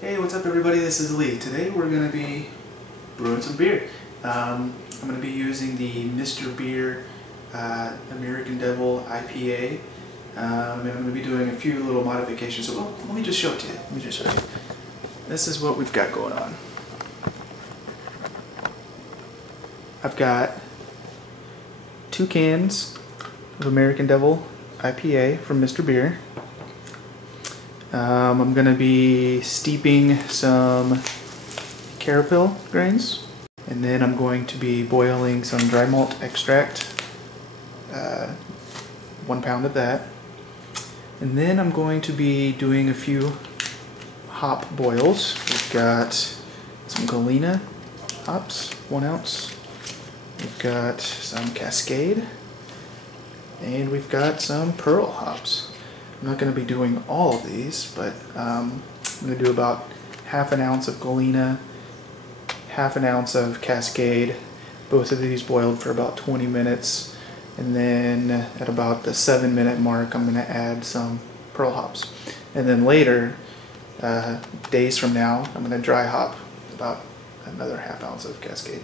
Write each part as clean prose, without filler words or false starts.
Hey, what's up everybody? This is Lee. Today we're going to be brewing some beer. I'm going to be using the Mr. Beer American Devil IPA, and I'm going to be doing a few little modifications. So let me just show it to you. This is what we've got going on. I've got 2 cans of American Devil IPA from Mr. Beer. I'm going to be steeping some carapil grains, and then I'm going to be boiling some dry malt extract, 1 pound of that, and then I'm going to be doing a few hop boils. We've got some galena hops, 1 ounce, we've got some cascade, and we've got some perle hops. I'm not going to be doing all of these, but I'm going to do about half an ounce of galena, half an ounce of cascade, both of these boiled for about 20 minutes, and then at about the 7-minute mark I'm going to add some perle hops. And then later, days from now, I'm going to dry hop about another half ounce of cascade.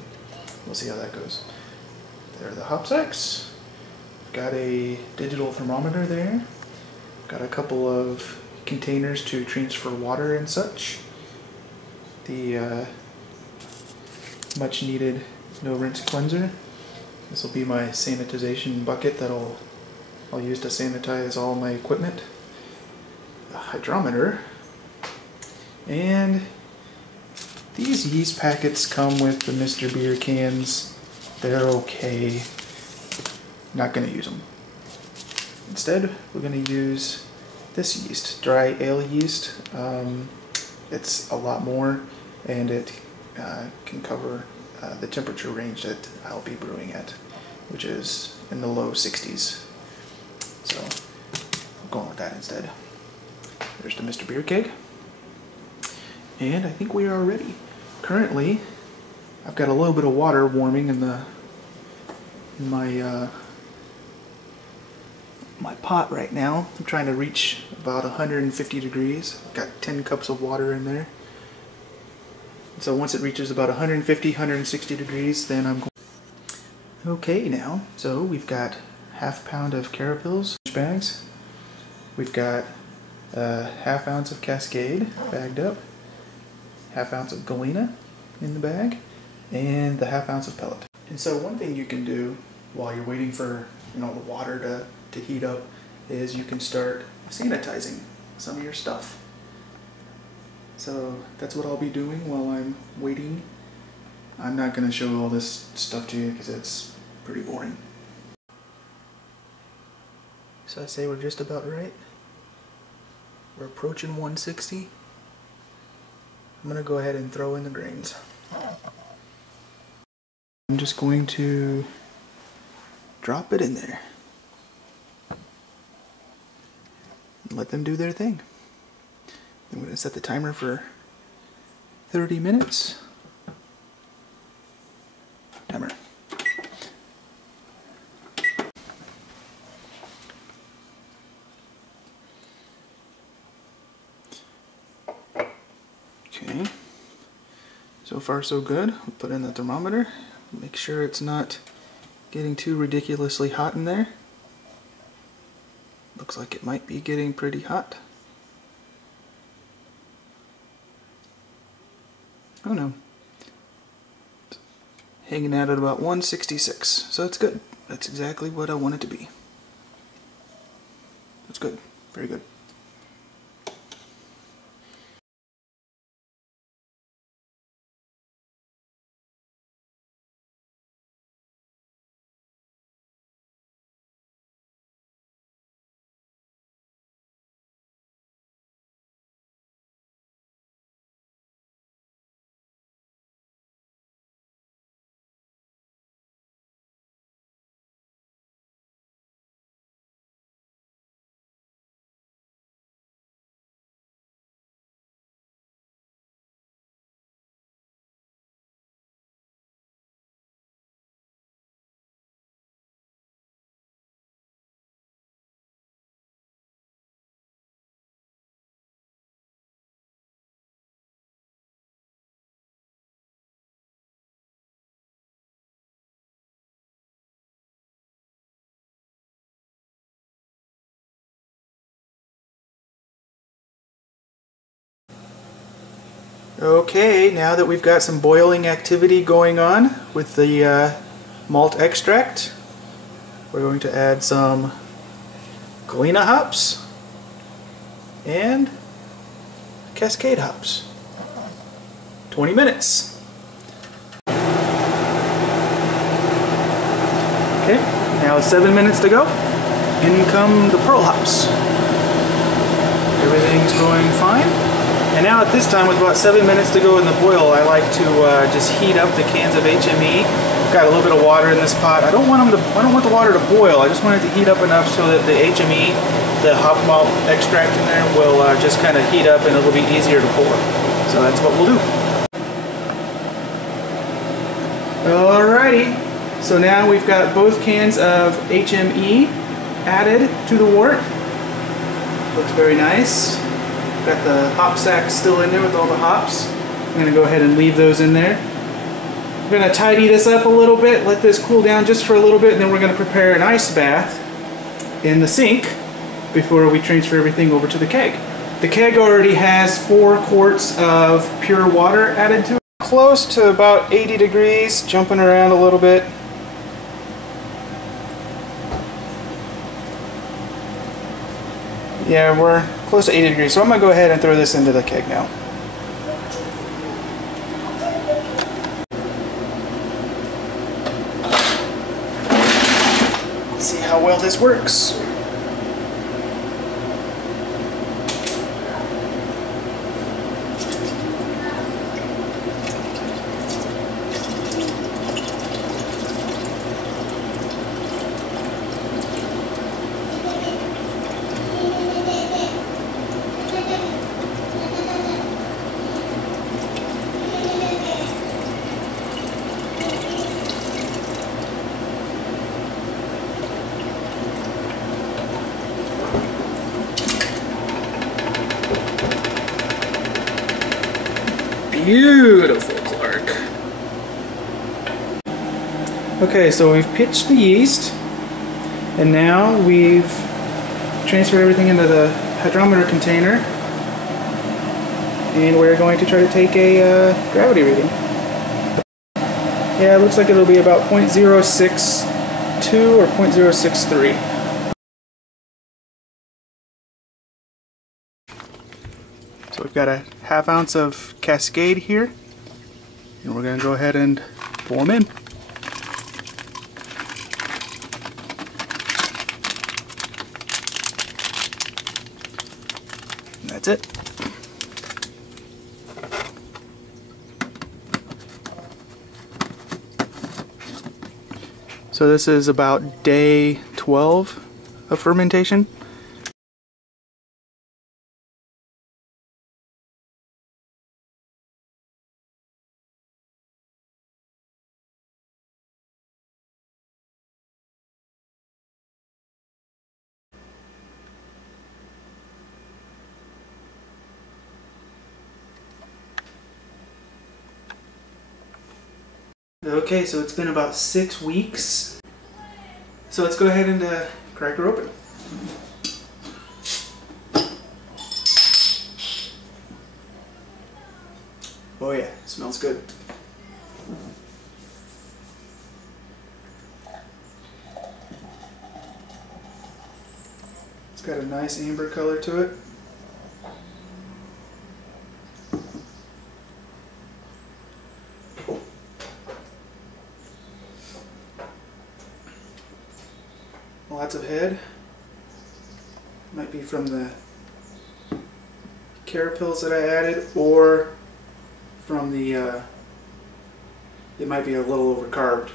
We'll see how that goes. There are the hop sacks. Got a digital thermometer there. Got a couple of containers to transfer water and such. The much needed no rinse cleanser. This will be my sanitization bucket that I'll use to sanitize all my equipment. The hydrometer. And these yeast packets come with the Mr. Beer cans. They're okay. Not going to use them. Instead, we're going to use this yeast, dry ale yeast. It's a lot more, and it can cover the temperature range that I'll be brewing at, which is in the low 60s. So I'm going with that instead. There's the Mr. Beer keg. And I think we are ready. Currently, I've got a little bit of water warming in my pot right now. I'm trying to reach about 150 degrees. I've got 10 cups of water in there. So once it reaches about 150, 160 degrees, then I'm going. Okay now, so we've got half pound of carapils bags. We've got half ounce of cascade bagged up, half ounce of galena in the bag, and the half ounce of pellet. And so one thing you can do while you're waiting for the water to heat up is you can start sanitizing some of your stuff. So that's what I'll be doing while I'm waiting. I'm not going to show all this stuff to you because it's pretty boring. So I say we're just about right. We're approaching 160. I'm going to go ahead and throw in the grains. I'm just going to drop it in there. Let them do their thing. I'm going to set the timer for 30 minutes. Timer. Okay. So far so good. We'll put in the thermometer. Make sure it's not getting too ridiculously hot in there. Looks like it might be getting pretty hot. Oh no. Hanging out at about 166. So it's good. That's exactly what I want it to be. That's good. Very good. Okay, now that we've got some boiling activity going on with the malt extract, we're going to add some galena hops and cascade hops. 20 minutes. Okay, now 7 minutes to go. In come the perle hops. Everything's going fine. And now at this time, with about 7 minutes to go in the boil, I like to just heat up the cans of HME. Got a little bit of water in this pot. I don't want the water to boil. I just want it to heat up enough so that the HME, the hop malt extract in there, will just kind of heat up and it'll be easier to pour. So that's what we'll do. Alrighty. So now we've got both cans of HME added to the wort. Looks very nice. Got the hop sack still in there with all the hops. I'm going to go ahead and leave those in there. We're going to tidy this up a little bit, let this cool down just for a little bit, and then we're going to prepare an ice bath in the sink before we transfer everything over to the keg. The keg already has 4 quarts of pure water added to it. Close to about 80 degrees, jumping around a little bit. Yeah, we're close to 80 degrees, so I'm going to go ahead and throw this into the keg now. Let's see how well this works. Beautiful, Clark. Okay, so we've pitched the yeast, and now we've transferred everything into the hydrometer container, and we're going to try to take a gravity reading. Yeah, it looks like it'll be about 0.062 or 0.063. So we've got a ½ ounce of Cascade here, and we're going to go ahead and pour them in. And that's it. So this is about day 12 of fermentation. Okay, so it's been about 6 weeks. So let's go ahead and crack her open. Oh yeah, it smells good. It's got a nice amber color to it. Lots of head. Might be from the carapils that I added, or from the, it might be a little overcarbed.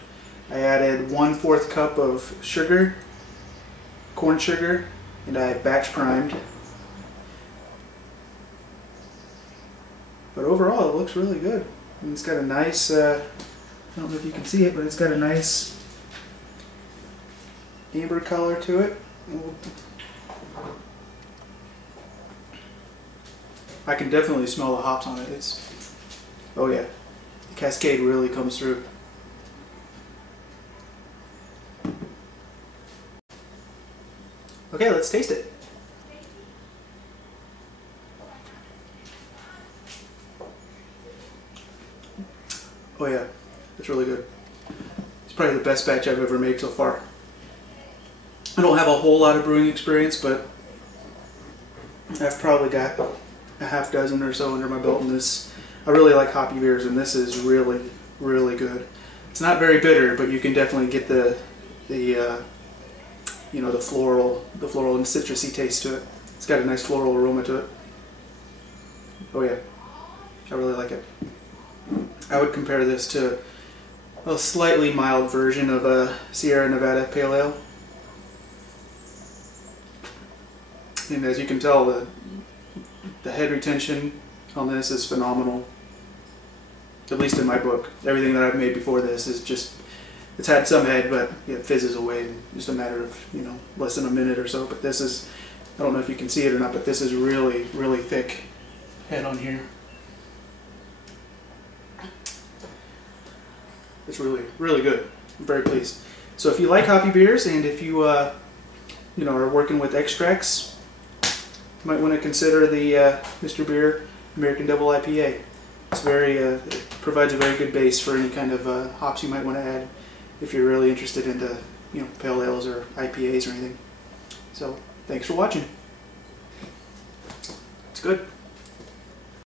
I added 1/4 cup of sugar, corn sugar, and I batch primed. But overall it looks really good. And it's got a nice, I don't know if you can see it, but it's got a nice amber color to it. I can definitely smell the hops on it. It's, oh yeah, the Cascade really comes through. Okay, let's taste it. Oh yeah, it's really good. It's probably the best batch I've ever made so far. I don't have a whole lot of brewing experience, but I've probably got a half dozen or so under my belt in this. I really like hoppy beers, and this is really, really good. It's not very bitter, but you can definitely get the you know, the floral and citrusy taste to it. It's got a nice floral aroma to it. Oh yeah, I really like it. I would compare this to a slightly mild version of a Sierra Nevada Pale Ale. And as you can tell, the head retention on this is phenomenal. At least in my book. Everything that I've made before this is just, it's had some head, but it fizzes away in just a matter of, you know, less than a minute or so. But this is, I don't know if you can see it or not, but this is really, really thick head on here. It's really, really good. I'm very pleased. So if you like hoppy beers, and if you, you know, are working with extracts, you might want to consider the Mr. Beer American Devil IPA. It's very, it provides a very good base for any kind of hops you might want to add if you're really interested into, you know, pale ales or IPAs or anything. So thanks for watching. It's good.